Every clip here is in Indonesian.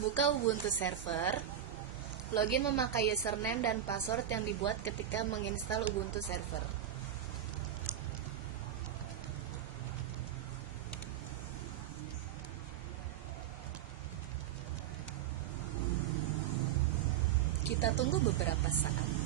Buka Ubuntu Server. Login memakai username dan password yang dibuat ketika menginstal Ubuntu Server. Kita tunggu beberapa saat.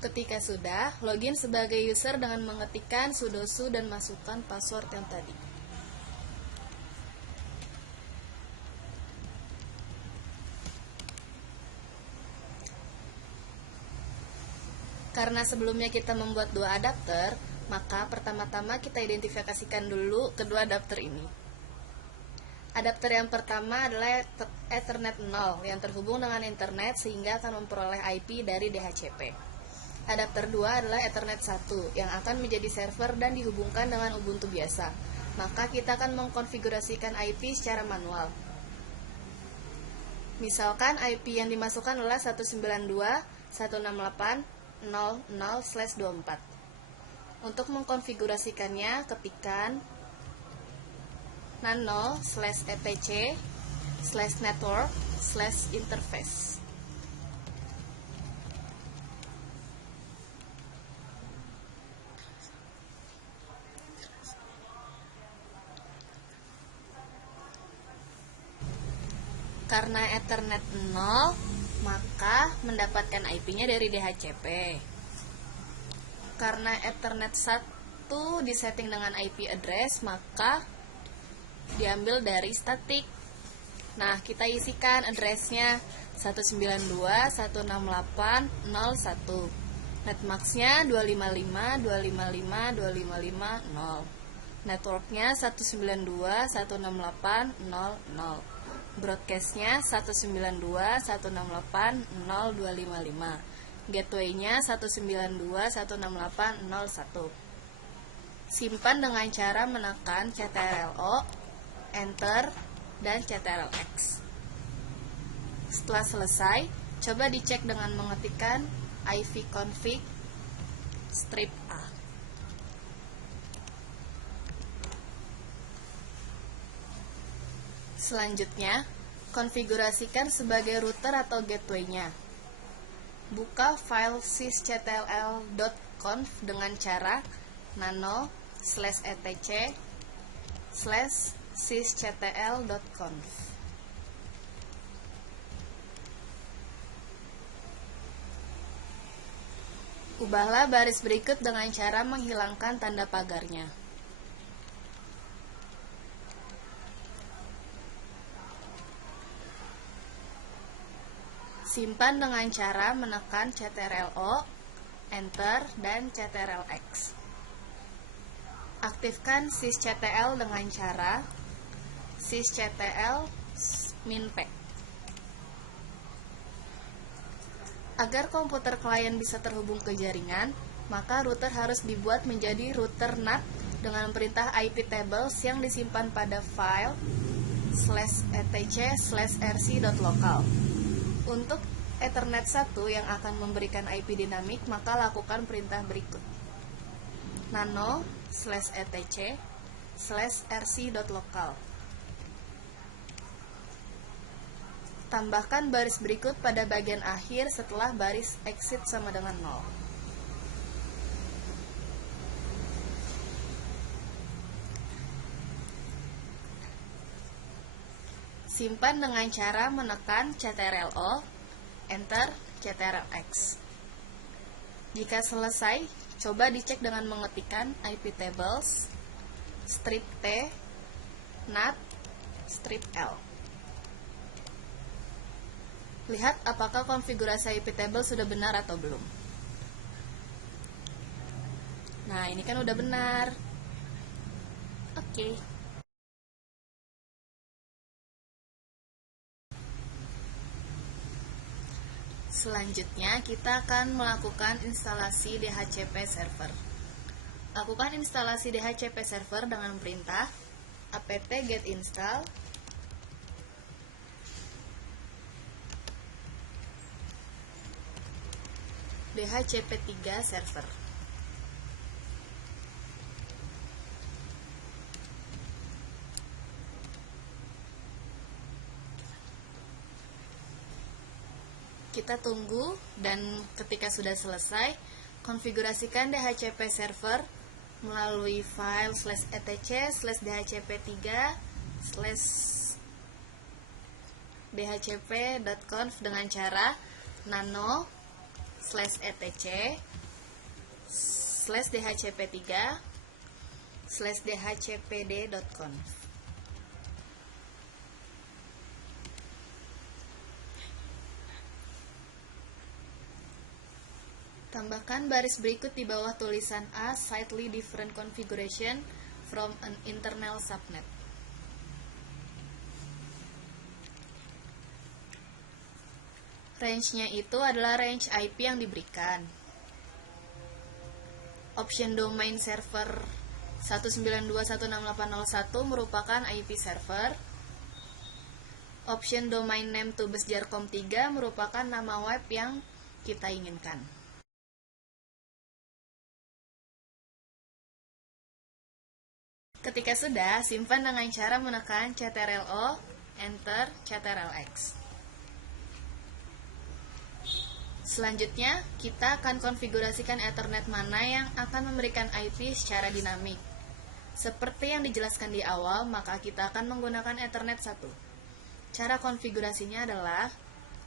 Ketika sudah, login sebagai user dengan mengetikkan sudoku dan masukkan password yang tadi. Karena sebelumnya kita membuat dua adapter, maka pertama-tama kita identifikasikan dulu kedua adapter ini. Adapter yang pertama adalah Ethernet 0 yang terhubung dengan internet sehingga akan memperoleh IP dari DHCP. Adapter 2 adalah Ethernet 1 yang akan menjadi server dan dihubungkan dengan Ubuntu biasa. Maka kita akan mengkonfigurasikan IP secara manual. Misalkan IP yang dimasukkan adalah 192.168.00/24. Untuk mengkonfigurasikannya, ketikkan nano/etc/network/interface. Karena Ethernet 0, maka mendapatkan IP-nya dari DHCP. Karena Ethernet 1 disetting dengan IP address, maka diambil dari static. Nah, kita isikan address-nya 192.168.01. Netmax-nya 255.255.255.0. Network-nya 192.168.00. Broadcast-nya 192.168.0255. Gateway-nya 192.168.01. Simpan dengan cara menekan Ctrl+O, Enter, dan Ctrl+X. Setelah selesai, coba dicek dengan mengetikkan ivconfig -a. Selanjutnya, konfigurasikan sebagai router atau gateway-nya. Buka file sysctl.conf dengan cara nano/etc/sysctl.conf. Ubahlah baris berikut dengan cara menghilangkan tanda pagarnya. Simpan dengan cara menekan Ctrl+O, Enter, dan Ctrl+X. Aktifkan sysctl dengan cara sysctl-minpack. Agar komputer klien bisa terhubung ke jaringan, maka router harus dibuat menjadi router NAT dengan perintah IP tables yang disimpan pada file /etc/rc.local. Untuk Ethernet 1 yang akan memberikan IP dinamik, maka lakukan perintah berikut. nano/etc/rc.local. Tambahkan baris berikut pada bagian akhir setelah baris exit sama dengan 0. Simpan dengan cara menekan Ctrl+O, Enter, Ctrl+X. Jika selesai, coba dicek dengan mengetikkan IP tables strip T, NAT, strip L. Lihat apakah konfigurasi IP table sudah benar atau belum. Nah, ini kan udah benar. Oke. Selanjutnya, kita akan melakukan instalasi DHCP server. Lakukan instalasi DHCP server dengan perintah apt-get install DHCP3 server. Kita tunggu, dan ketika sudah selesai, konfigurasikan DHCP server melalui file /etc/dhcp3/dhcp.conf dengan cara nano/etc/dhcp3/dhcpd.conf. Tambahkan baris berikut di bawah tulisan A slightly different configuration from an internal subnet. Range-nya itu adalah range IP yang diberikan. Option domain server 192.168.01 merupakan IP server. Option domain name tubesjarcom3 merupakan nama web yang kita inginkan. Ketika sudah, simpan dengan cara menekan Ctrl+O, Enter, Ctrl+X. Selanjutnya, kita akan konfigurasikan Ethernet mana yang akan memberikan IP secara dinamik. Seperti yang dijelaskan di awal, maka kita akan menggunakan Ethernet 1. Cara konfigurasinya adalah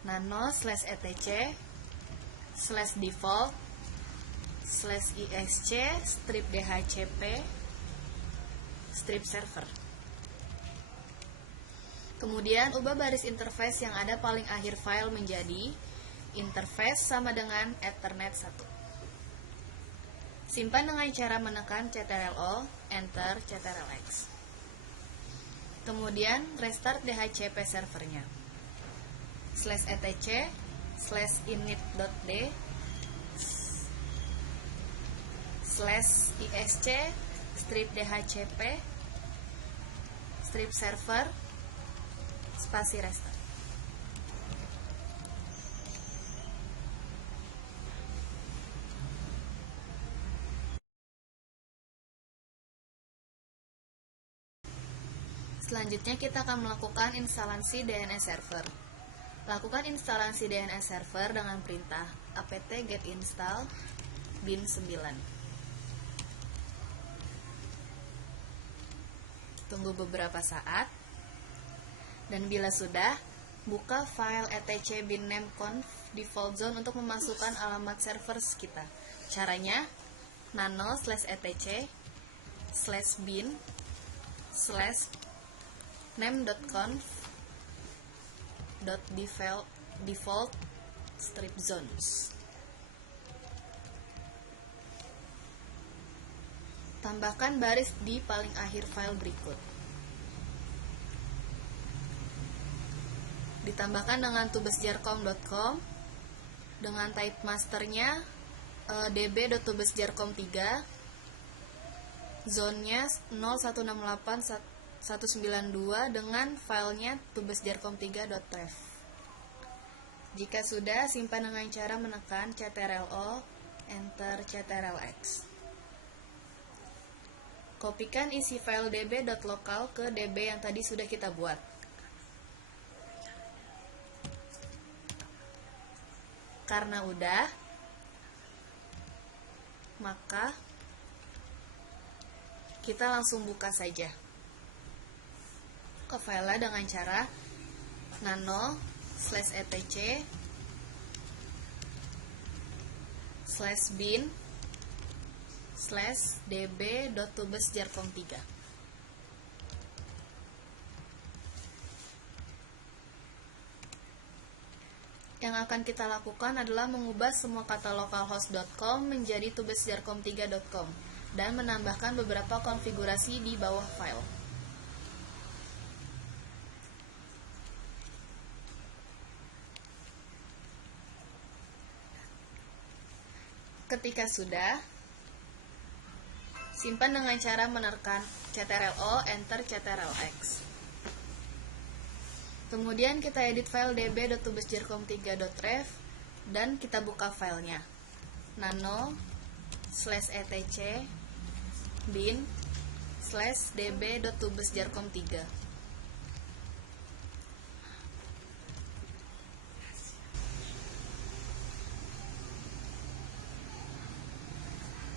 nano/etc/default/isc/dhcp strip server. Kemudian ubah baris interface yang ada paling akhir file menjadi interface sama dengan Ethernet 1. Simpan dengan cara menekan Ctrl+O, Enter, Ctrl+X. Kemudian restart DHCP servernya. /etc/init.d /isc strip dhcp strip server spasi restart. Selanjutnya kita akan melakukan instalasi DNS server. Lakukan instalasi DNS server dengan perintah apt get install bin 9. Tunggu beberapa saat, dan bila sudah, buka file etc bin name conf default zone untuk memasukkan alamat server kita. Caranya nano/etc/bin/name.conf.default strip zones. Tambahkan baris di paling akhir file berikut. Ditambahkan dengan tubesjarcom.com dengan type masternya db.tubesjarcom3, zonnya 0168.192 dengan filenya tubesjarcom3.ref. Jika sudah, simpan dengan cara menekan Ctrl+O, Enter, Ctrl+X. Kopikan isi file db.local ke db yang tadi sudah kita buat. Karena udah, maka kita langsung buka saja ke file dengan cara nano/etc/bin/db.tubesjarcom3. Yang akan kita lakukan adalah mengubah semua kata localhost.com menjadi tubesjarcom3.com dan menambahkan beberapa konfigurasi di bawah file. Ketika sudah, simpan dengan cara menekan Ctrl+O, Enter, Ctrl+X. Kemudian kita edit file db.tubesjarcom3.ref dan kita buka filenya. nano /etc bin /db.tubesjarkom3.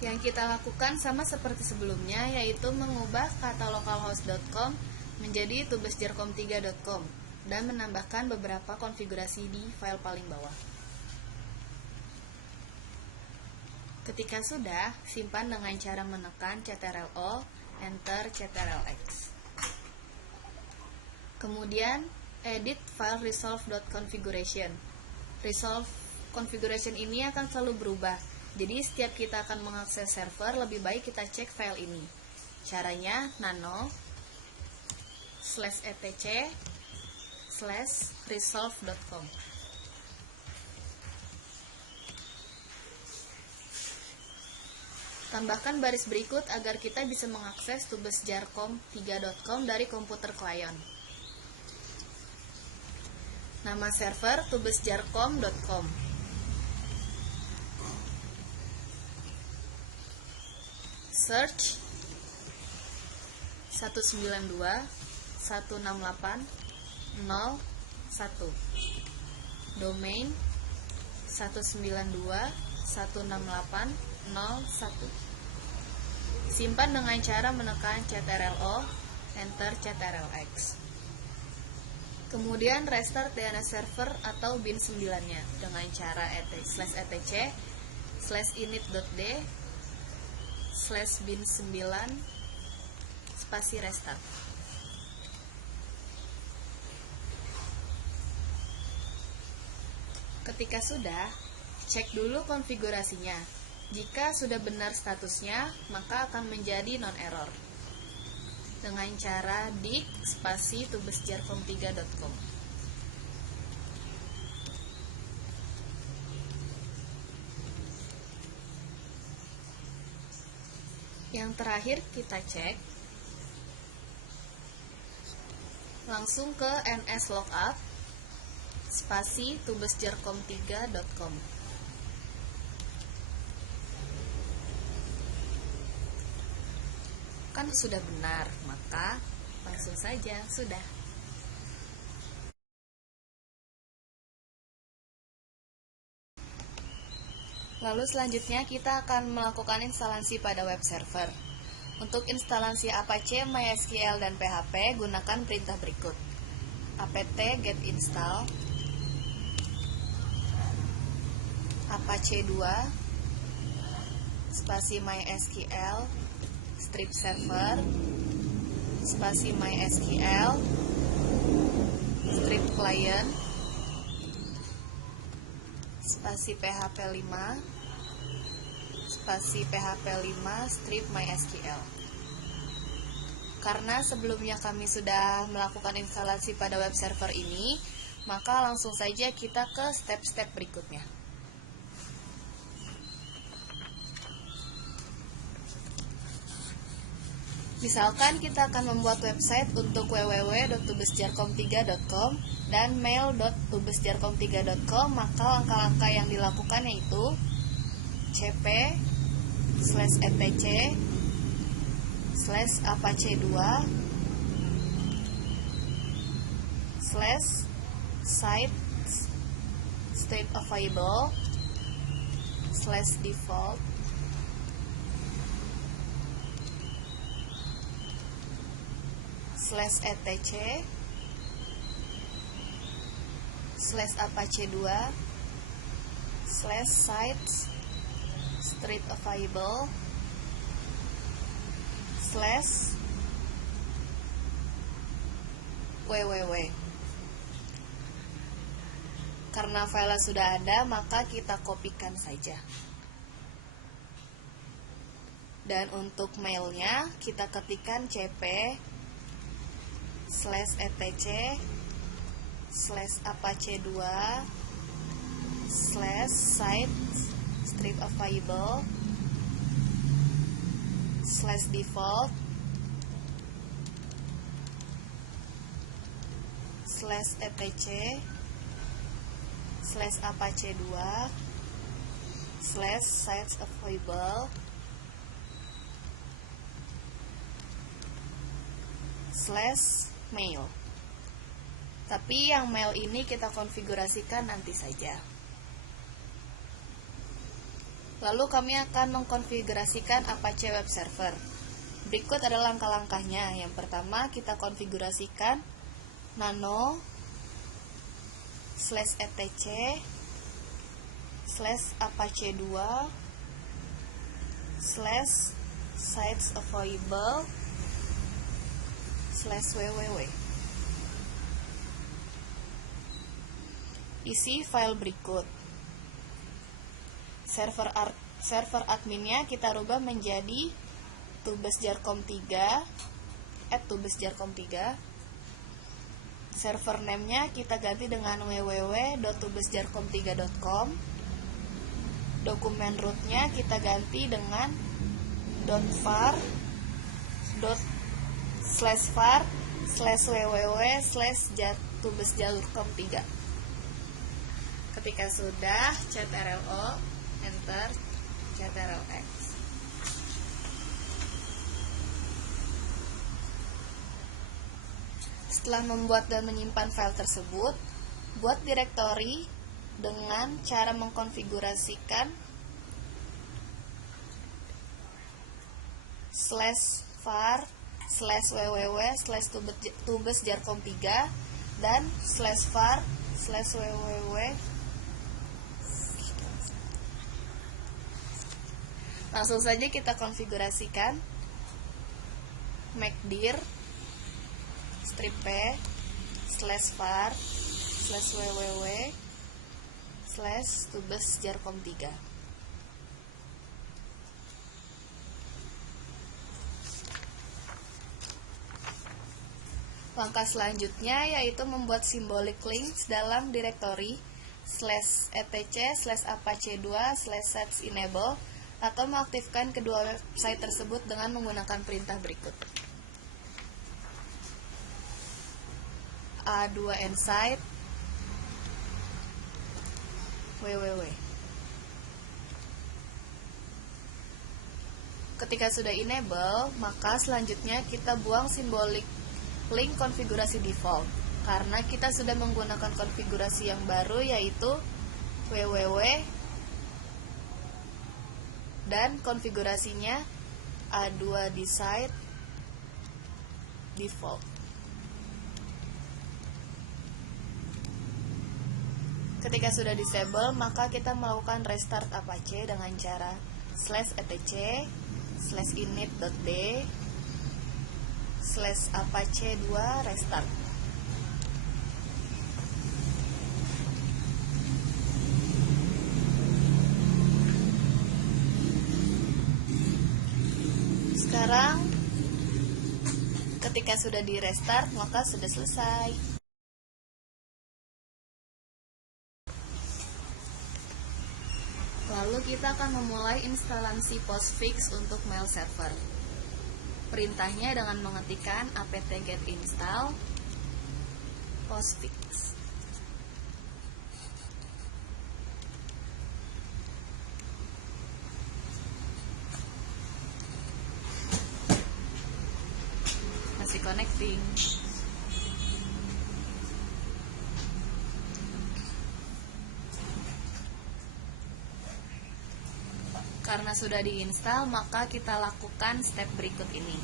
Yang kita lakukan sama seperti sebelumnya, yaitu mengubah kata localhost.com menjadi tubesjarkom3.com dan menambahkan beberapa konfigurasi di file paling bawah. Ketika sudah, simpan dengan cara menekan Ctrl+O, Enter Ctrl+X. Kemudian, edit file resolve.configuration. Resolve configuration ini akan selalu berubah. Jadi setiap kita akan mengakses server, lebih baik kita cek file ini. Caranya nano /etc /resolve.com. Tambahkan baris berikut agar kita bisa mengakses tubesjarkom3.com dari komputer klien. Nama server tubesjarkom.com. Search 192.168.0.1. Domain 192.168.0.1. Simpan dengan cara menekan Ctrl+O, Enter Ctrl+X. Kemudian restart DNS server atau bin 9-nya dengan cara /etc /init.d /bin9 spasi restart. Ketika sudah, cek dulu konfigurasinya. Jika sudah benar statusnya, maka akan menjadi non-error dengan cara dik spasi tubesjarkom3.com. Yang terakhir kita cek langsung ke ns-logout spasi tubesjarkom3.com. Kan sudah benar, maka langsung saja sudah. Lalu selanjutnya kita akan melakukan instalasi pada web server. Untuk instalasi Apache, MySQL, dan PHP, gunakan perintah berikut. apt get install Apache 2 spasi MySQL strip server spasi MySQL strip client spasi PHP 5 spasi PHP 5 strip MySQL. Karena sebelumnya kami sudah melakukan instalasi pada web server ini, maka langsung saja kita ke step-step berikutnya. Misalkan kita akan membuat website untuk www.tubesjarkom3.com dan mail.tubesjarkom3.com, maka langkah-langkah yang dilakukan yaitu cp/etc /apache2 /site state available /default /etc /apache2 /site state available /www. Karena file sudah ada, maka kita kopikan saja. Dan untuk mailnya, kita ketikkan cp/etc /apache2 /site strip available /default /etc /apache2 /sites available /mail. Tapi yang mail ini kita konfigurasikan nanti saja. Lalu kami akan mengkonfigurasikan Apache Web Server. Berikut adalah langkah-langkahnya. Yang pertama, kita konfigurasikan nano /etc /apache2 /sites available /www. Isi file berikut. Server adminnya kita rubah menjadi tubesjarcom3 @tubesjarcom3. Server name-nya kita ganti dengan www.tubesjarcom3.com. Dokumen root-nya kita ganti dengan /var/www/tubesjarcom3. Ketika sudah, ctrlo, enter ctrlx. Setelah membuat dan menyimpan file tersebut, buat direktori dengan cara mengkonfigurasikan /var/www/tubesjarcom3 dan /var/www. Langsung saja kita konfigurasikan mcdir -p /var/www/tubesjarcom3. Langkah selanjutnya yaitu membuat symbolic links dalam direktori /etc/apache2 /sites enable atau mengaktifkan kedua website tersebut dengan menggunakan perintah berikut. a2nsite www. Ketika sudah enable, maka selanjutnya kita buang simbolik link konfigurasi default karena kita sudah menggunakan konfigurasi yang baru yaitu www dan konfigurasinya a2 di site default. Ketika sudah disable, maka kita melakukan restart Apache dengan cara /etc /init.d /apache2 restart. Sekarang ketika sudah di restart, maka sudah selesai. Lalu kita akan memulai instalasi postfix untuk mail server. Perintahnya dengan mengetikkan apt-get install postfix. Masih connecting. Karena sudah diinstal, maka kita lakukan step berikut ini.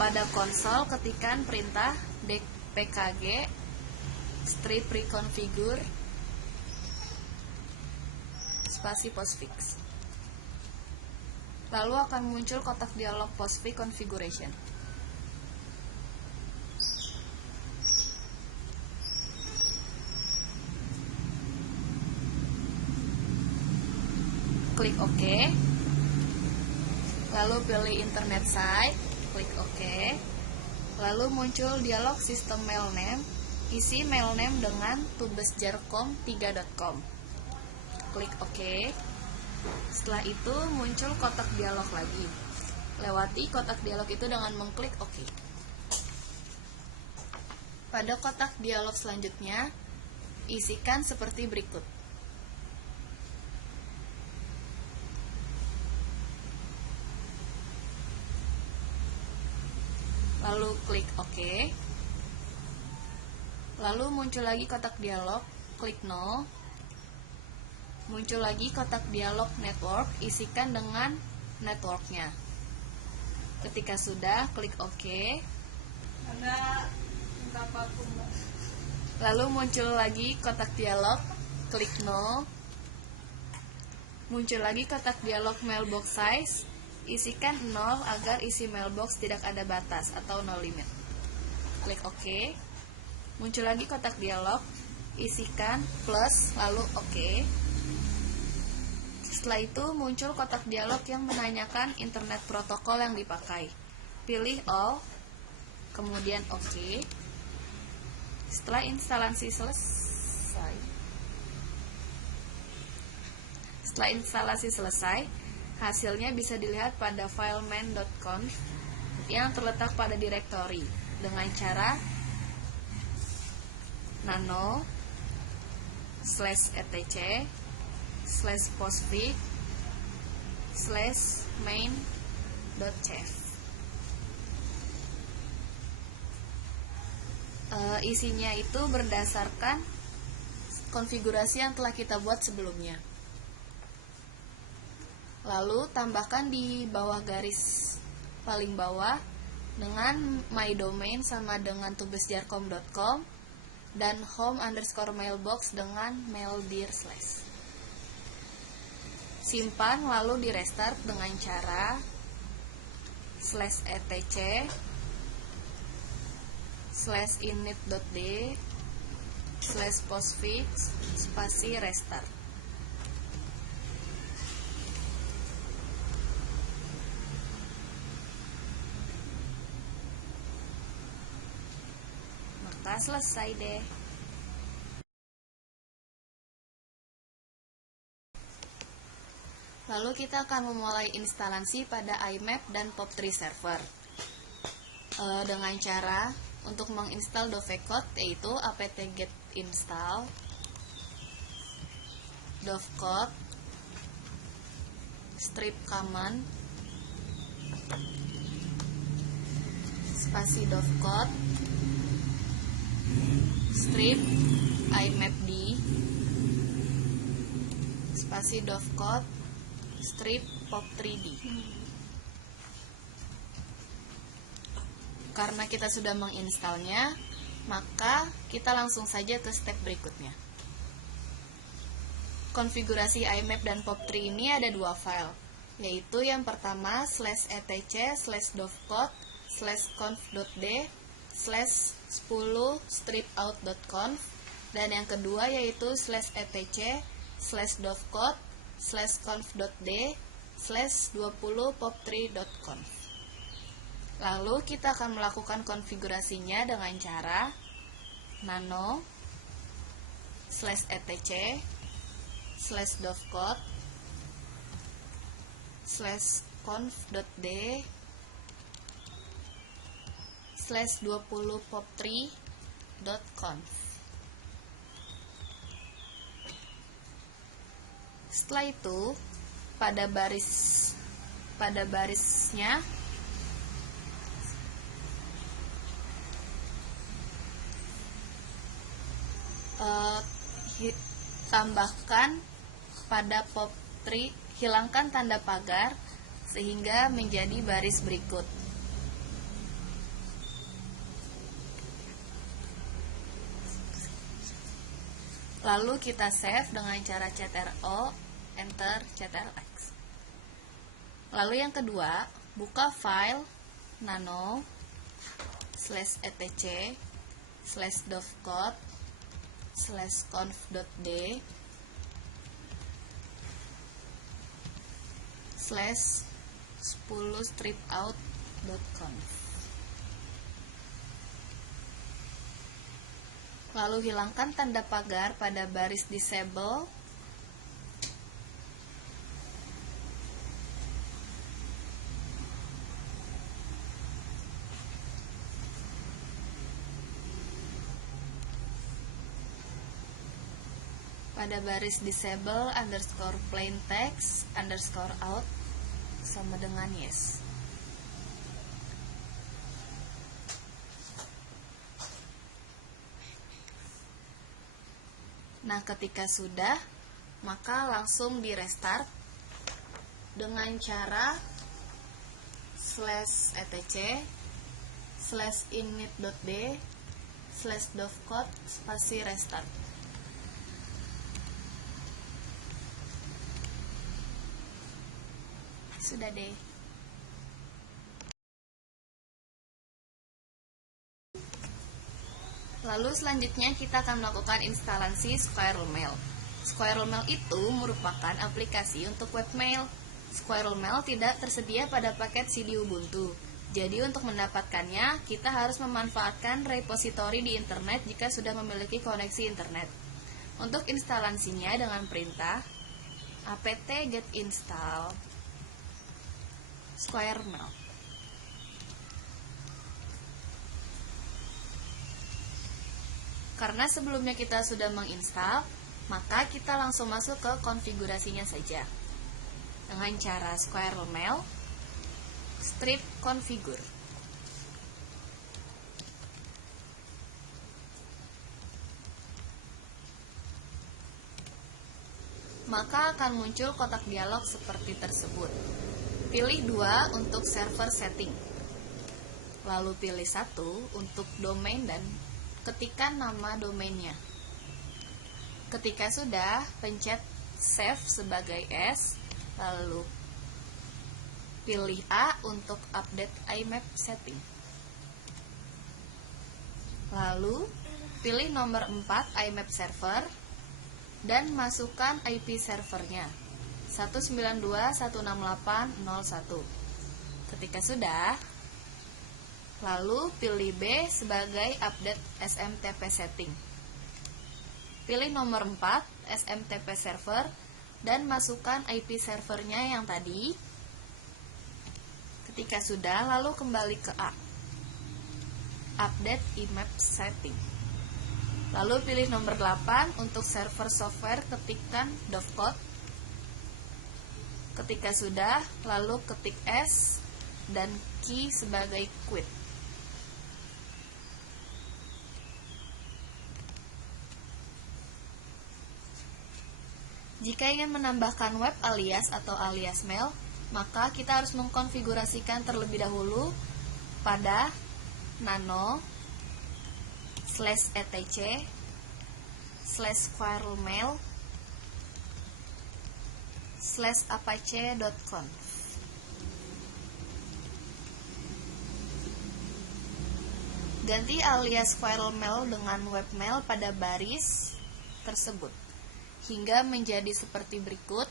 Pada konsol ketikkan perintah pkg strip reconfigure spasi postfix. Lalu akan muncul kotak dialog postfix configuration. Klik OK, lalu pilih internet site, klik OK, lalu muncul dialog sistem mail name, isi mail name dengan tubesjarcom3.com, klik OK. Setelah itu muncul kotak dialog lagi, lewati kotak dialog itu dengan mengklik OK. Pada kotak dialog selanjutnya, Isikan seperti berikut. Lalu klik OK. Lalu muncul lagi kotak dialog, klik No. Muncul lagi kotak dialog network, isikan dengan networknya. Ketika sudah, klik OK. Lalu muncul lagi kotak dialog, klik No. Muncul lagi kotak dialog mailbox size, isikan 0 agar isi mailbox tidak ada batas atau no limit. Klik OK. Muncul lagi kotak dialog, isikan plus, lalu OK. Setelah itu muncul kotak dialog yang menanyakan internet protokol yang dipakai. Pilih all, kemudian OK. Setelah instalasi selesai, hasilnya bisa dilihat pada file main.conf yang terletak pada direktori dengan cara nano /etc/postfix/main.chef. Isinya itu berdasarkan konfigurasi yang telah kita buat sebelumnya. Lalu tambahkan di bawah garis paling bawah dengan my domain sama dengan tubesjarkom.com dan home_mailbox dengan maildir/. Simpan lalu di restart dengan cara /etc/init.d/postfix /restart. Maka selesai deh. Lalu kita akan memulai instalasi pada IMAP dan POP3 server dengan cara untuk menginstal dovecot, yaitu apt-get install dovecot strip command spasi dovecot strip imapd spasi dovecot strip pop3d. Karena kita sudah menginstalnya, maka kita langsung saja ke step berikutnya. Konfigurasi IMAP dan POP3 ini ada dua file, yaitu yang pertama /etc/conf.d/10/stripout.conf dan yang kedua yaitu /etc/conf.d/20pop3.conf. Lalu kita akan melakukan konfigurasinya dengan cara nano /etc/conf.d/20pop3.conf. Setelah itu pada barisnya tambahkan pada POP3, hilangkan tanda pagar sehingga menjadi baris berikut. Lalu kita save dengan cara ctrl, enter, ctrl-x. Lalu yang kedua, buka file nano /etc/dovecot /conf.d/10stripout.conf. Lalu hilangkan tanda pagar pada baris disable pada baris disable underscore plain text underscore out sama dengan yes. Nah, ketika sudah, maka langsung di restart dengan cara /etc/init.d/dovecode spasi restart. Sudah deh. Lalu selanjutnya kita akan melakukan instalasi SquirrelMail. SquirrelMail itu merupakan aplikasi untuk webmail. SquirrelMail tidak tersedia pada paket CD Ubuntu. Jadi untuk mendapatkannya, kita harus memanfaatkan repositori di internet jika sudah memiliki koneksi internet. Untuk instalasinya dengan perintah apt-get install SquirrelMail. Karena sebelumnya kita sudah menginstal, maka kita langsung masuk ke konfigurasinya saja. Dengan cara SquirrelMail strip configure. Maka akan muncul kotak dialog seperti tersebut. Pilih 2 untuk server setting. Lalu pilih 1 untuk domain dan ketikkan nama domainnya. Ketika sudah, pencet save sebagai S, lalu pilih A untuk update IMAP setting. Lalu pilih nomor 4 IMAP server dan masukkan IP servernya 192.168.0.1. Ketika sudah, lalu pilih B sebagai update SMTP setting. Pilih nomor 4 SMTP server dan masukkan IP servernya yang tadi. Ketika sudah, lalu kembali ke A, update IMAP setting. Lalu pilih nomor 8 untuk server software, ketikkan dovecode. Ketika sudah, lalu ketik S dan key sebagai quit. Jika ingin menambahkan web alias atau alias mail, maka kita harus mengkonfigurasikan terlebih dahulu pada nano/etc/squirrelmail/apache.conf. Ganti alias SquirrelMail dengan webmail pada baris tersebut hingga menjadi seperti berikut.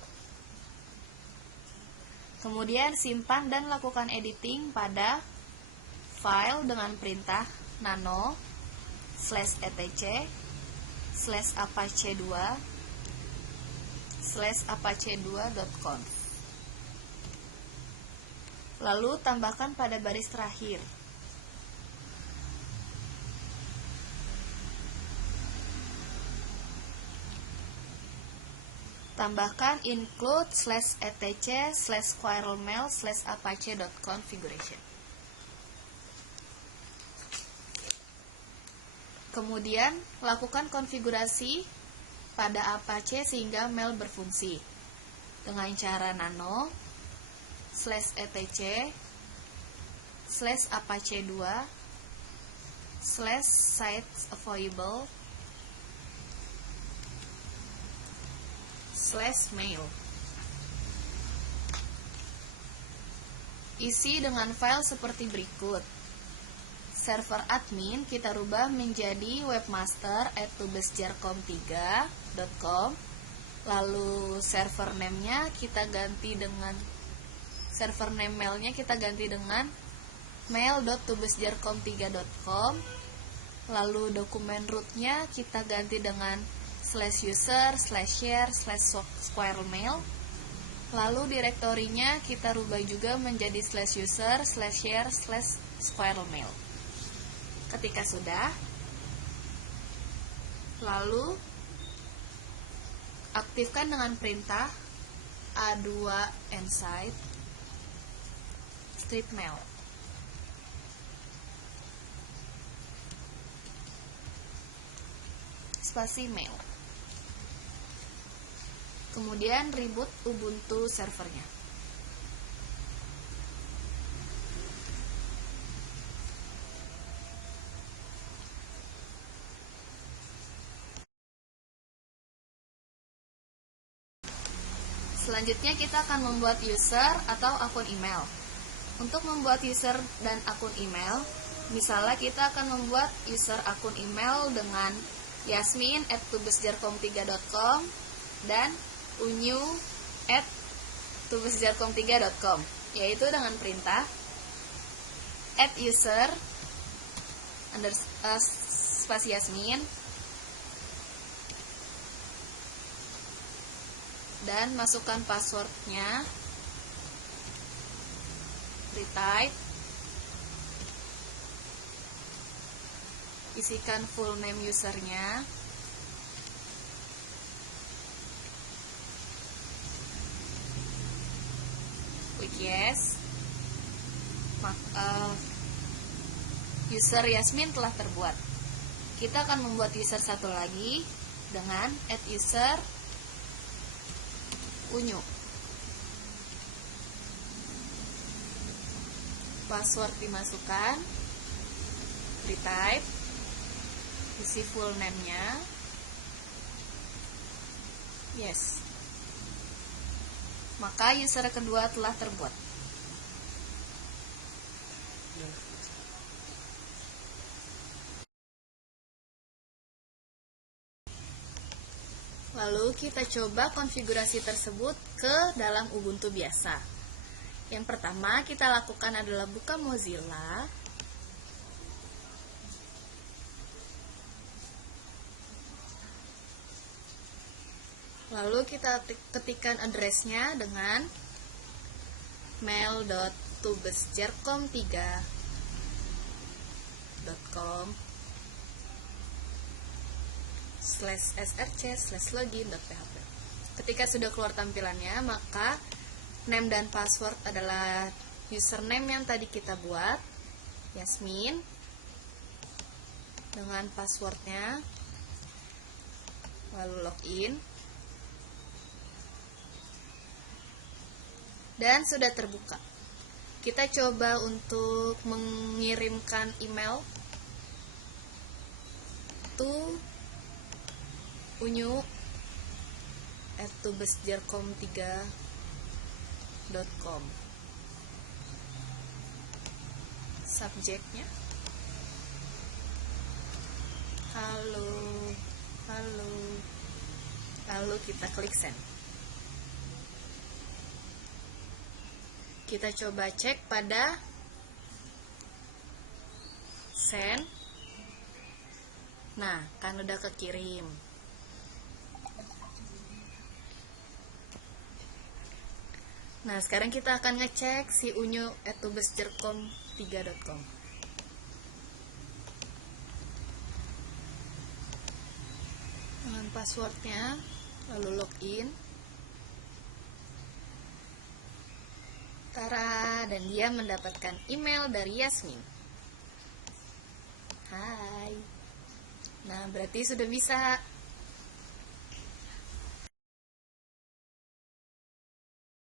Kemudian simpan dan lakukan editing pada file dengan perintah nano/etc/apache2/apache2.conf. Lalu tambahkan pada baris terakhir. Tambahkan include /etc/squirrelmail/apache.configuration. Kemudian lakukan konfigurasi pada Apache sehingga mail berfungsi dengan cara nano/etc/apache2/siteavoidable/mail. Isi dengan file seperti berikut. Server admin kita rubah menjadi webmaster@tubesjarcom3.com. Lalu server name-nya kita ganti dengan server name mailnya kita ganti dengan mail.tubesjarcom3.com. Lalu dokumen root-nya kita ganti dengan /user/share/squirrelmail. Lalu direktorinya kita rubah juga menjadi /user/share/squirrelmail. Ketika sudah, lalu aktifkan dengan perintah A2 inside strip mail. Spasi mail. Kemudian reboot Ubuntu servernya. Selanjutnya kita akan membuat user atau akun email. Untuk membuat user dan akun email, misalnya kita akan membuat user akun email dengan yasmin@tubesjarkom3.com dan unyu@tubesjarkom3.com, yaitu dengan perintah @user spasi Yasmin dan masukkan passwordnya, retype, isikan full name usernya, klik yes. User Yasmin telah terbuat. Kita akan membuat user satu lagi dengan @user unyu. Password dimasukkan, retype, isi full name-nya, yes. Maka user kedua telah terbuat. Lalu kita coba konfigurasi tersebut ke dalam Ubuntu biasa. Yang pertama kita lakukan adalah buka Mozilla. Lalu kita ketikkan addressnya dengan mail.tubesjarkom3.com /src/login.php. Ketika sudah keluar tampilannya, maka name dan password adalah username yang tadi kita buat, Yasmin, dengan passwordnya, lalu login, dan sudah terbuka. Kita coba untuk mengirimkan email to unyu@tubesjarkom3.com. Subjeknya halo, lalu kita klik send. Kita coba cek pada send. Nah, kan udah kekirim. Nah, sekarang kita akan ngecek si unyu@tubesjarkom3.com. Dengan passwordnya, lalu login. Tara, dan dia mendapatkan email dari Yasmin. Hai. Nah, berarti sudah bisa